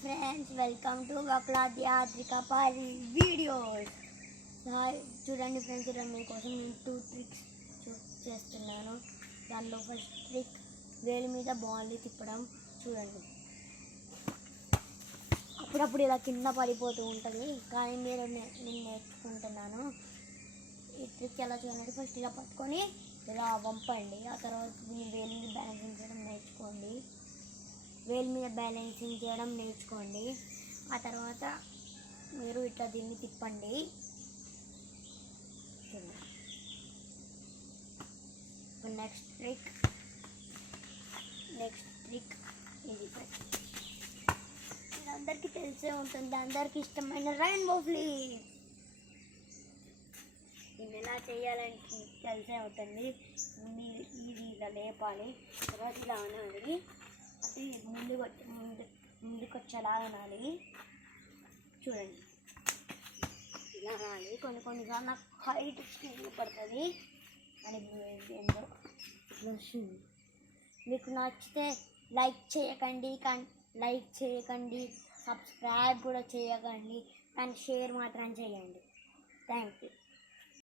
Friends, welcome to వక్లాద్యాద్రికపాలి videos. చూడండి friends, ఇలా మీకోసం నేను 2 ట్రిక్స్ చేస్తున్నాను. దానిలో ఫస్ట్ ట్రిక్ వేలి మీద బాల్ని తిప్పడం. చూడండి, అప్పుడప్పుడు ఇలా కింద పడిపోతూ ఉంటుంది, కానీ నేను నేర్చుకుంటున్నాను. ఈ ట్రిక్ ఎలా చేయాలంటే, ఫస్ట్ ఇలా పట్టుకొని ఇలా వంపండి. ఆ తర్వాత మీ వేలిని బ్యాలెన్సింగ్ చేయడం నేర్చుకోండి. ఆ తర్వాత మీరు ఇట్లా దీన్ని తిప్పండి. నెక్స్ట్ ట్రిక్ ఇది అందరికీ తెలిసే ఉంటుంది, అందరికీ ఇష్టమైన రెయిన్బో ఫ్లిప్. దీన్ని ఎలా చేయాలని తెలిసే ఉంటుంది. ఇది ఇలా లేపాలి, తర్వాత ఇలా అనాలి, అంటే ముందుకు వచ్చేలాగా అనాలి. చూడండి, ఇలా అనాలి. కొన్నిసార్లు నాకు హైట్ స్పీడ్ పడుతుంది అని ఏందో. మీకు నచ్చితే లైక్ చేయకండి, సబ్స్క్రైబ్ కూడా చేయకండి, కానీ షేర్ మాత్రం చేయండి. Thank you.